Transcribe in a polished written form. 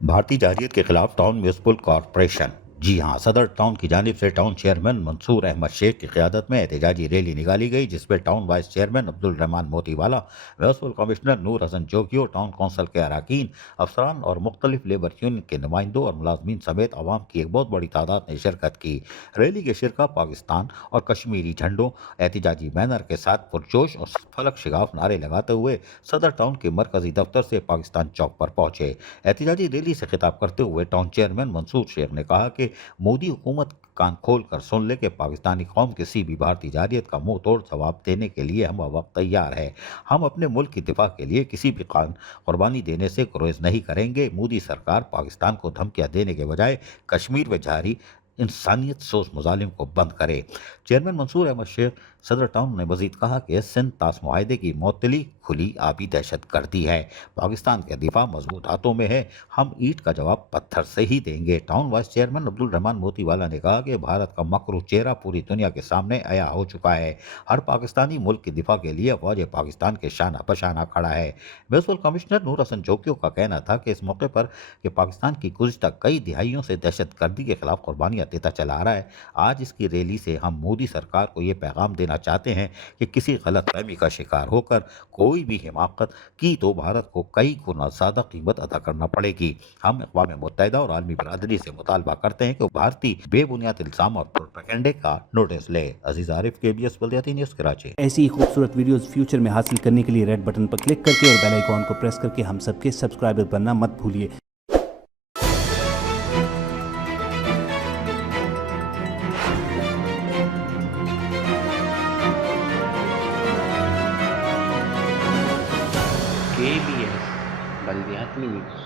भारतीय जारियत के खिलाफ टाउन म्यूनिसिपल कॉरपोरेशन। जी हाँ, सदर टाउन की जानिब से टाउन चेयरमैन मंसूर अहमद शेख की क़यादत में एहतजाजी रैली निकाली गई, जिसमें town vice chairman Abdul Rehman Motiwala, municipal commissioner Noor Hassan Jogio, town council के अरकान, अफसरान और मुख्तलिफ लेबर यूनियन के नुमाइंदों और मुलाजमीन समेत आवाम की एक बहुत बड़ी तादाद ने शिरकत की। रैली के शिरका पाकिस्तान और कश्मीरी झंडों, एहतजाजी बैनर के साथ पुरजोश और फलक शिगाफ नारे लगाते हुए सदर टाउन के मरकजी दफ्तर से पाकिस्तान चौक पर पहुंचे। एहतजाजी रैली से खिताब करते हुए टाउन चेयरमैन मंसूर शेख ने कहा कि मोदी हुकूमत कान खोल कर सुन ले कि पाकिस्तानी कौम किसी भी भारतीय जारियत का मुंह तोड़ जवाब देने के लिए हम वक्त तैयार है। हम अपने मुल्क की दिफा के लिए किसी भी कुर्बानी देने से गुरेज नहीं करेंगे। मोदी सरकार पाकिस्तान को धमकियां देने के बजाय कश्मीर में जारी इंसानियत सोच मुजालिम को बंद करे। चेयरमैन मंसूर अहमद शेख सदर टाउन ने मजीद कहा कि सिंध ताश मुआहदे की मअतली खुली आबी दहशत गर्दी है। पाकिस्तान का दिफा मजबूत हाथों में है, हम ईंट का जवाब पत्थर से ही देंगे। Town vice chairman Abdul Rehman Motiwala ने कहा कि भारत का मकरू चेहरा पूरी दुनिया के सामने आया हो चुका है। हर पाकिस्तानी मुल्क के दिफा के लिए फौज पाकिस्तान के शाना बशाना खड़ा है। म्यूनिसिपल कमिश्नर नूर हसन जोगियो का कहना था कि इस मौके पर कि पाकिस्तान की गुज़िश्ता कई दिहाइयों से दहशत गर्दी के खिलाफ कुर्बानियाँ देता चला आ रहा है। आज इसकी रैली से हम मोदी सरकार को ये पैगाम देना चाहते हैं कि किसी गलतफहमी का शिकार होकर कोई भी हिमाकत की तो भारत को कई गुना ज़्यादा कीमत अदा करना पड़ेगी। हम अक़वाम मुत्तहिदा और आलमी बरादरी से मुतालबा करते हैं कि भारतीय बेबुनियाद इल्ज़ाम और प्रोपेगेंडे का नोटिस ले। अजीज आरिफ, KBS बल्दियाती न्यूज़, कराची। ऐसी ही खूबसूरत वीडियोस फ्यूचर में हासिल करने के लिए रेड बटन पर क्लिक करके और बेल आइकॉन को प्रेस करके हम सबके सब्सक्राइबर बनना मत भूलिए। KBS बल्दियाती न्यूज़।